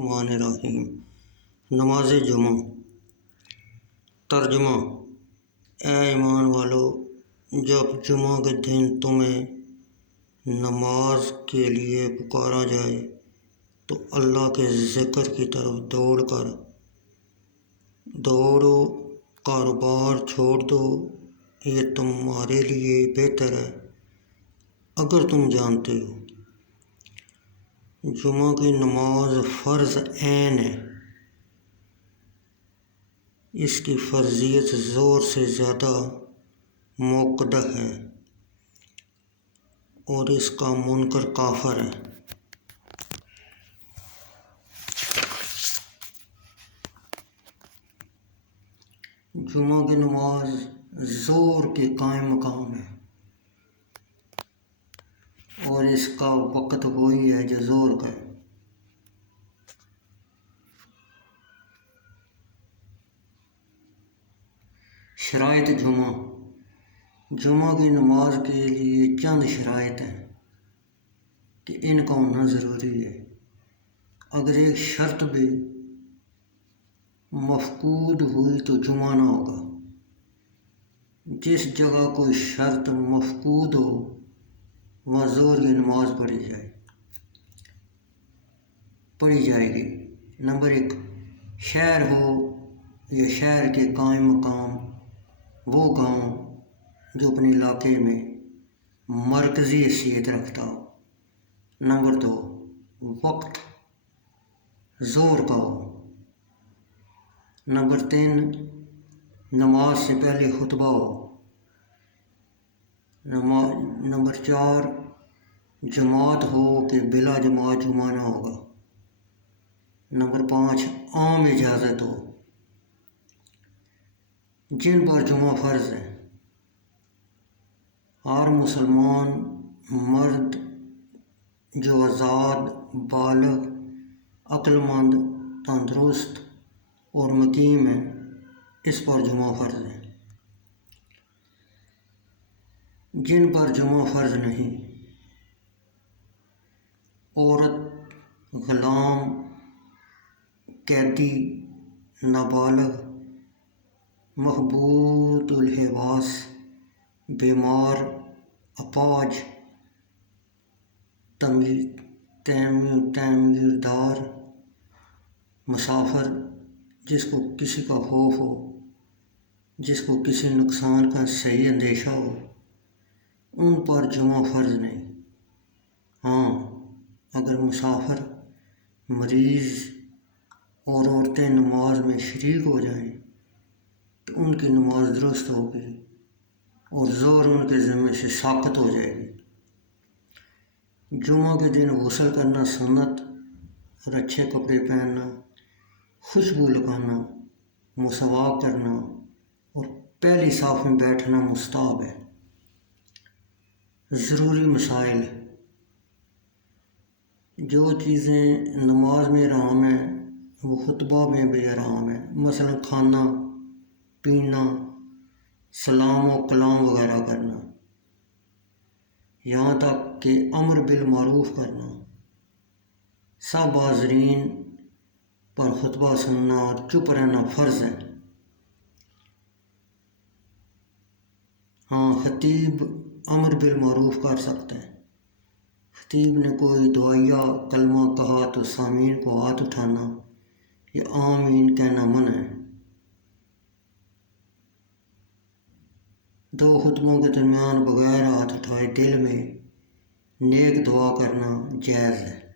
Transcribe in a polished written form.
الرحمن الرحیم۔ نماز جمعہ۔ ترجمہ: اے ایمان والو، جب جمعہ کے دن تمہیں نماز کے لیے پکارا جائے تو اللہ کے ذکر کی طرف دوڑو، کاروبار چھوڑ دو، یہ تمہارے لیے بہتر ہے اگر تم جانتے ہو۔ جمعہ کی نماز فرض عین ہے، اس کی فرضیت ظہر سے زیادہ مؤکد ہے اور اس کا منکر کافر ہے۔ جمعہ کی نماز ظہر کے قائم مقام ہے اور اس کا وقت وہی ہے جو ظہر کا ہے۔ شرائط جمعہ۔ جمعہ کی نماز کے لیے چند شرائط ہیں کہ ان کا ہونا ضروری ہے۔ اگر ایک شرط بھی مفقود ہوئی تو جمعہ نہ ہوگا۔ جس جگہ کوئی شرط مفقود ہو وہاں ظہر کی نماز پڑھی جائے گی۔ نمبر 1، شہر ہو یا شہر کے قائم مقام وہ گاؤں جو اپنے علاقے میں مرکزی حیثیت رکھتا ہو۔ نمبر 2، وقت ظہر کا ہو۔ نمبر 3، نماز سے پہلے خطبہ ہو۔ نمبر 4، جماعت ہو کہ بلا جماعت جمعہ نہ ہوگا۔ نمبر 5، عام اجازت ہو۔ جن پر جمعہ فرض ہے، ہر مسلمان مرد جو آزاد، بالغ، عقل مند، تندرست اور مقیم ہے، اس پر جمعہ فرض ہے۔ جن پر جمعہ فرض نہیں، عورت، غلام، قیدی، نابالغ، مخبوط الحواس، بیمار، اپاہج، تعمیردار، مسافر، جس کو کسی کا خوف ہو، جس کو کسی نقصان کا صحیح اندیشہ ہو، ان پر جمعہ فرض نہیں۔ ہاں، اگر مسافر، مریض اور عورتیں نماز میں شریک ہو جائیں تو ان کی نماز درست ہوگی اور ظہر ان کے ذمے سے ساقط ہو جائے گی۔ جمعہ کے دن غسل کرنا سنت اور اچھے کپڑے پہننا، خوشبو لگانا، مسواک کرنا اور پہلی صف میں بیٹھنا مستحب ہے۔ ضروری مسائل: جو چیزیں نماز میں حرام ہیں وہ خطبہ میں بھی حرام ہے، مثلا کھانا پینا، سلام و کلام وغیرہ کرنا، یہاں تک کہ امر بالمعروف کرنا۔ سب حاضرین پر خطبہ سننا اور چپ رہنا فرض ہے۔ ہاں، خطیب امر بالمعروف کر سکتا ہے۔ خطیب نے کوئی دعائیہ کلمہ کہا تو سامعین کو ہاتھ اٹھانا یا آمین کہنا منع ہے۔ دو خطبوں کے درمیان بغیر ہاتھ اٹھائے دل میں نیک دعا کرنا جائز ہے۔